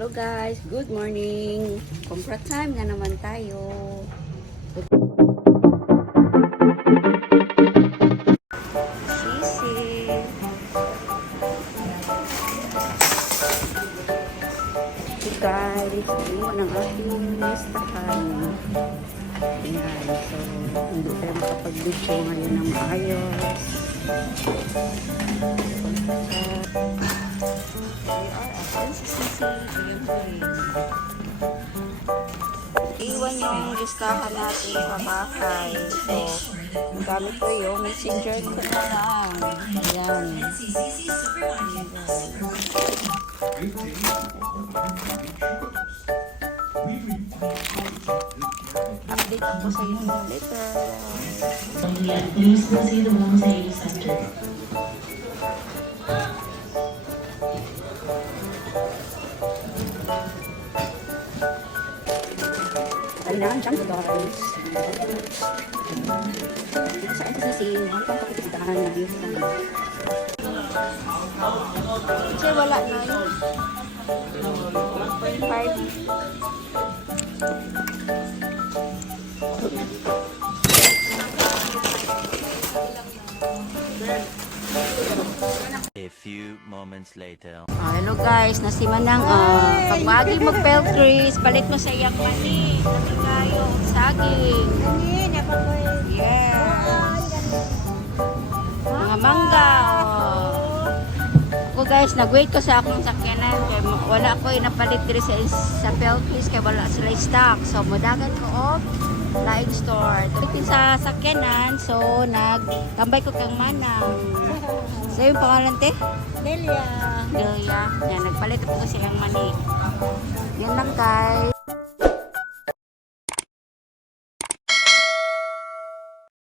Hello guys, good morning. Kumpra time na naman tayo. Sisi. Hey guys, ito ang ating listahan. Ayan, so hindi tayo makapag-video ngayon ng maayos. Iwan yung listahan natin sa bahay. So, ang gamit ko yung messenger ko na lang. Ayan. Update ako sa inyo later. Please proceed along sa center. Kailangan siyang guys. Sa NCC, ang pangkapitisdahan na views lang. Kasi wala na yun. 1.5. A few moments later. Hello guys, nasiman ng pagwagi mag-peltries, palit mo sa iyang mani, sabi kayo, saging. Yeah. Mga mangga. Ako guys, nag-wait ko sa akong sakyanan kaya wala ko inapalit diri sa peltries kaya wala sila stock. So mudagan ko off laing store. Tulitin sa sakyanan, so nagtambay ko kang manang. So yung pangalan te? Delia. Delia. Yan, nagpalit ako silang mani. Yan lang guys.